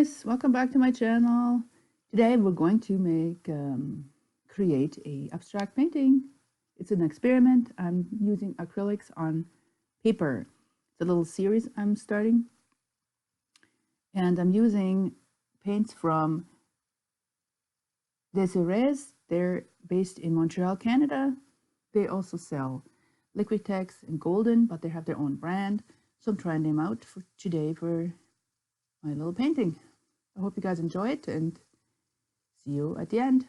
guys, welcome back to my channel. Today we're going to create a abstract painting. It's an experiment. I'm using acrylics on paper. It's a little series I'm starting, and I'm using paints from DeSerres. They're based in Montreal, Canada. They also sell liquitex and golden, but they have their own brand. So I'm trying them out for today for my little painting. I hope you guys enjoy it and see you at the end.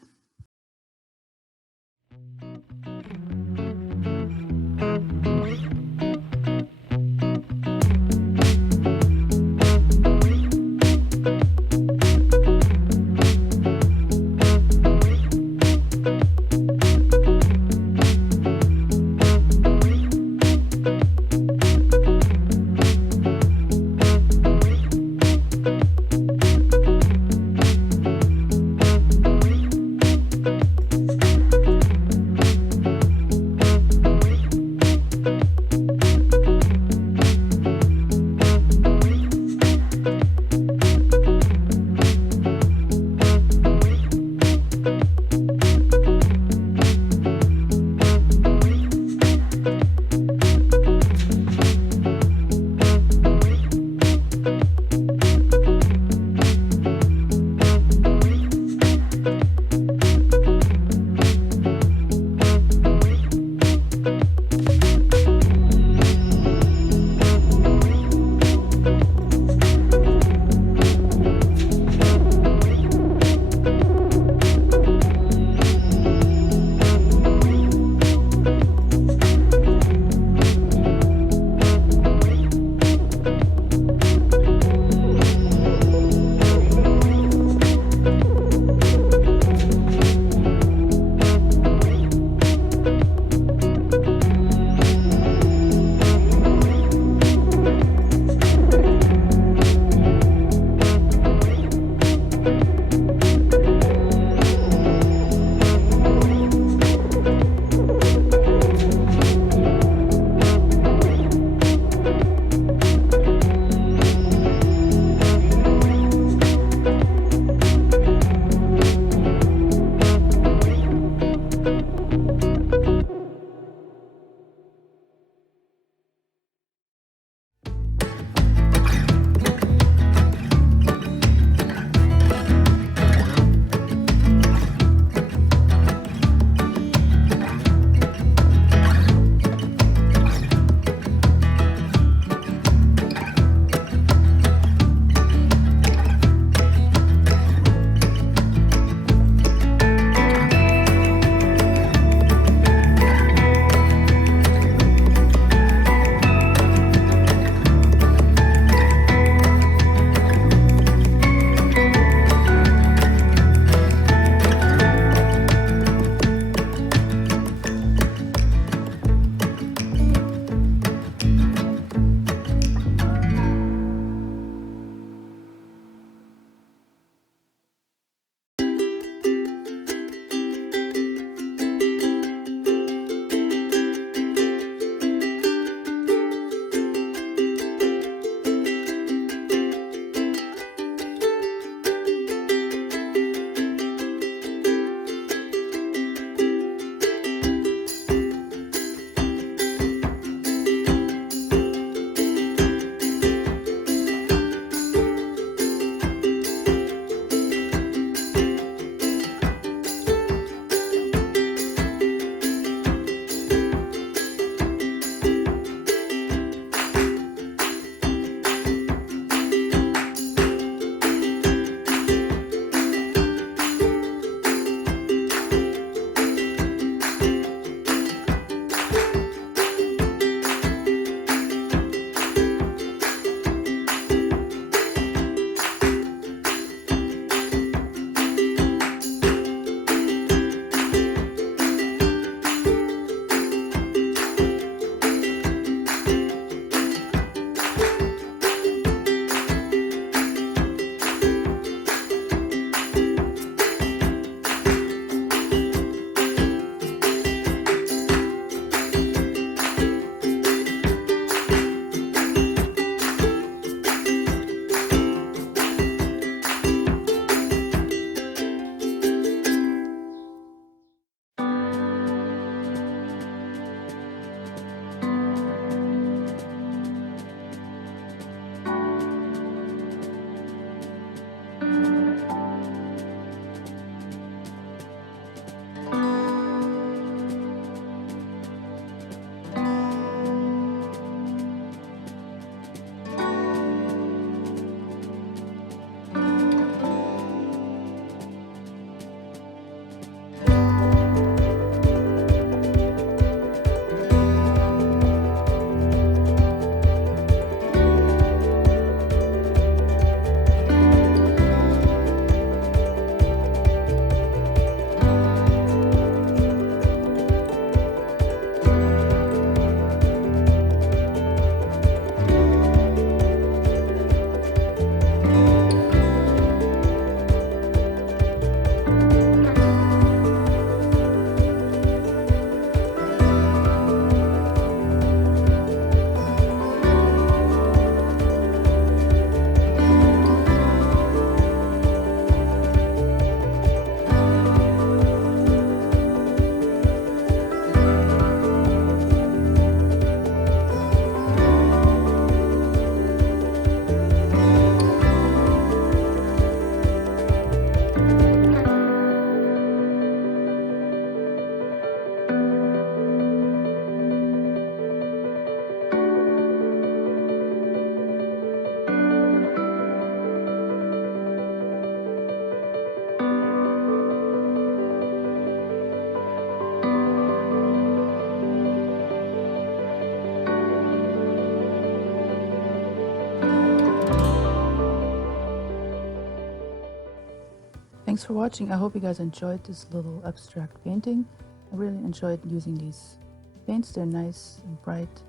thanks for watching. I hope you guys enjoyed this little abstract painting. I really enjoyed using these paints. They're nice and bright,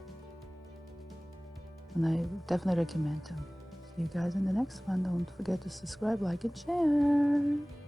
and I definitely recommend them. See you guys in the next one. Don't forget to subscribe, like, and share.